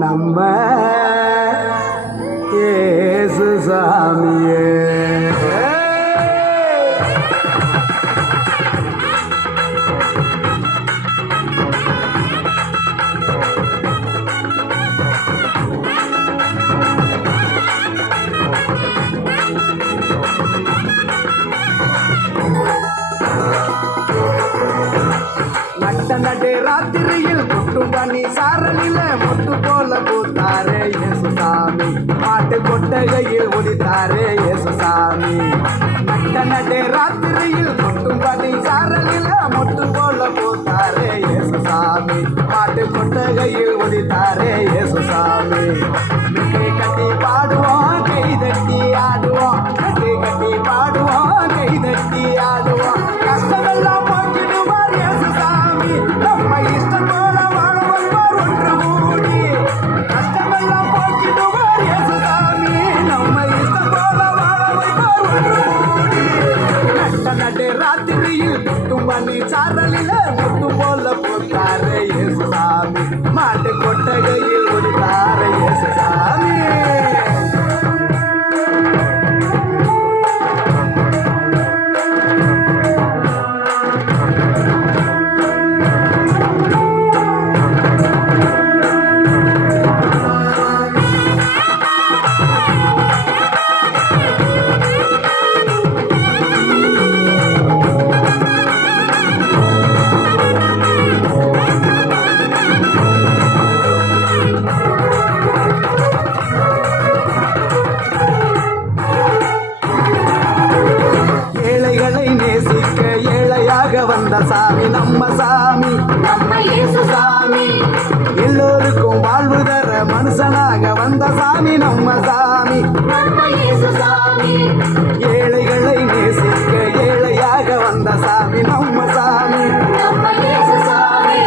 நம்ம இயேசு சாமியே. நடு ராத்திரியில் கொட்டும் பனி சாரலில மொட்டு போல பூத்தாரே இயேசு சாமி. பாட்டு கொட்டகையில் ஒலித்தாரே இயேசு சாமி. நடு ராத்திரியில் கொட்டும் பனி சாரலில மொட்டு போல பூத்தாரே இயேசு சாமி. பாட்டு கொட்டகையில் ஒலித்தாரே இயேசு சாமி. மிட்டை கட்டி பாடுவோம், கை தட்டி ஆடுவோம், கட்டி கட்டி பாடுவோம், கை தட்டி ஆடுவோம். கஷ்டமெல்லாம் போக்கிடுவார் இயேசு சாமி. நம்ம இஷ்டம் போல வாழ வைப்பார் ஒன்று கூடி. கஷ்டமெல்லாம் போக்கிடுவார் இயேசு சாமி. நம்ம இஷ்டம் போல வாழ வைப்பார் ஒன்று கூடி. நடு ராத்திரியில் கொட்டும் பனி சாரலில முட்டு போல போட்டாரே இயேசு சாமி. மாட்டு கொட்டகையில் ஒலித்தாரே இயேசு சாமி. வந்த சாமி நம்ம சாமி, நம்ம இயேசு சாமி. எல்லோருக்கும் வாழ்வு தர மனுஷனாக வந்த சாமி நம்ம சாமி, நம்ம இயேசு சாமி. ஏழைகளை நேசிக்க ஏழையாக வந்த சாமி நம்ம சாமி, நம்ம இயேசு சாமி.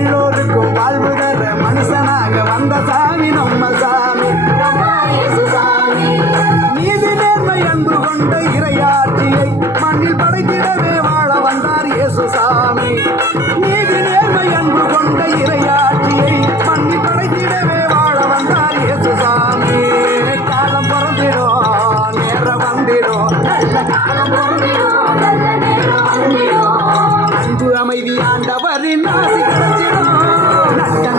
எல்லோருக்கும் வாழ்வு தர மனுஷனாக வந்த சாமி நம்ம சாமி, நம்ம இயேசு சாமி. நீதி நேர்மை அன்பு கொண்ட இறையாட்சியை மண்ணில் படைத்திடவே வாழ வந்தார் இயேசு சாமி. நீதி நேர்மை அன்பு கொண்ட இறையாட்சியை மண்ணில் படைத்திடவே வாழ வந்தார் இயேசு சாமி. காலம் பிறந்திடும், நேரம் வந்திடும், நல்ல காலம் பிறந்திடும், நல்ல நேரம் வந்திடும். அன்பு அமைதி ஆண்டவரின் ஆசி கிடைச்சிடும்.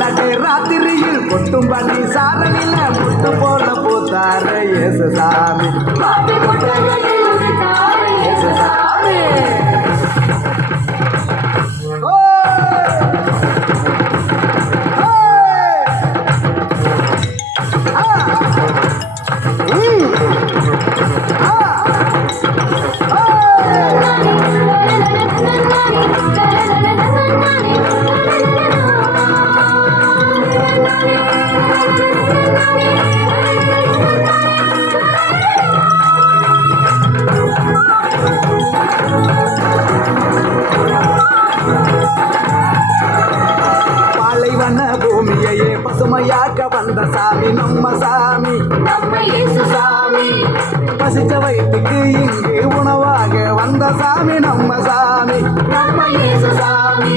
நடு ராத்திரியில் கொட்டும் பனி சாரலில முட்டு போல பூத்தாரே இயேசு சாமி. பாட்டு கொட்டகையில் ஒலித்தாரே இயேசு சாமி. பாலைவன பூமியையே பசுமையாக்க வந்த சாமி நம்ம சாமி, நம்ம இயேசு சாமி. பசிச்ச வயிற்றுக்கு இங்கு உணவாக வந்த சாமி நம்ம சாமி, நம்ம இயேசு சாமி.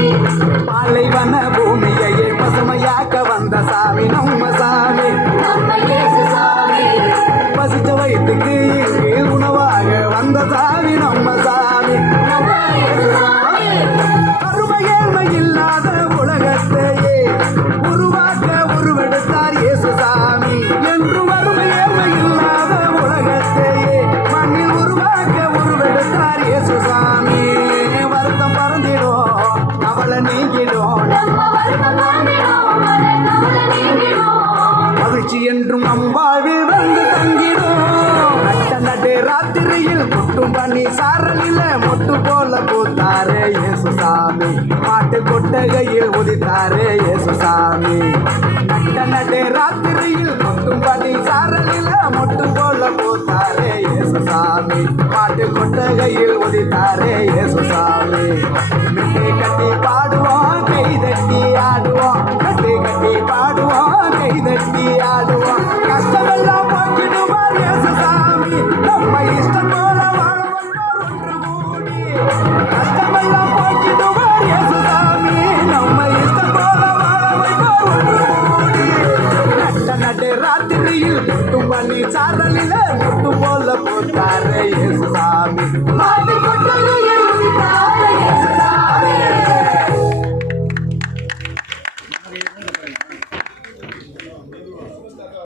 பாலைவன பூமியையே பசுமையாக்க வந்த சாமி நம்ம சாமி, நம்ம இயேசு சாமி. பசிச்ச வயிற்றுக்கு இங்கு உணவாக வந்த சாமி நம்ம சாமி, நம்ம இயேசு சாமி. அருமை ஏழ்மை இல்லாத உலகத்தையே உருவாக்க உருவெடுத்தார் இயேசு சாமி. என்று வறுமை ஏழ்மை இல்லாத உலகத்தையே மண்ணில் உருவாக்க உருவெடுத்தார் இயேசு சாமி. வருத்தம் பறந்திடும், அவளை நீங்கிடும், மகிழ்ச்சி என்றும் நம் வாழ்வில் வந்து தங்கிடும். நடு ராத்திரியில் கொட்டும் பனி சாரலில மொட்டு போல பூத்தாரே இயேசு சாமி. பாட்டு கொட்டகையில் ஒலித்தாரே இயேசு சாமி. நடு ராத்திரியில் கொட்டும் பனி சாரலில மொட்டு போல பூத்தாரே இயேசு சாமி. பாட்டு கொட்டகையில் ஒலித்தாரே இயேசு சாமி. மிட்டை கட்டி பாடுவோம், கை தட்டி ஆடுவோம், கட்டி கட்டி பாடுவோம், கை தட்டி ஆடுவோம். கஷ்டமெல்லாம் போக்கிடுவார் இயேசு சாமி. நம்ம இஷ்டம் போல வாழ வைப்பார் ஒன்று கூடி. கஷ்டமெல்லாம் போக்கிடுவார் இயேசு சாமி. நம்ம இஷ்டம் போல வாழ வைப்பார் ஒன்று கூடி. பூமியில் முட்டும் பண்ணி சாரலில முட்டு போல போட்டாரே இயேசு சாமி மாட்டு கொட்டகையே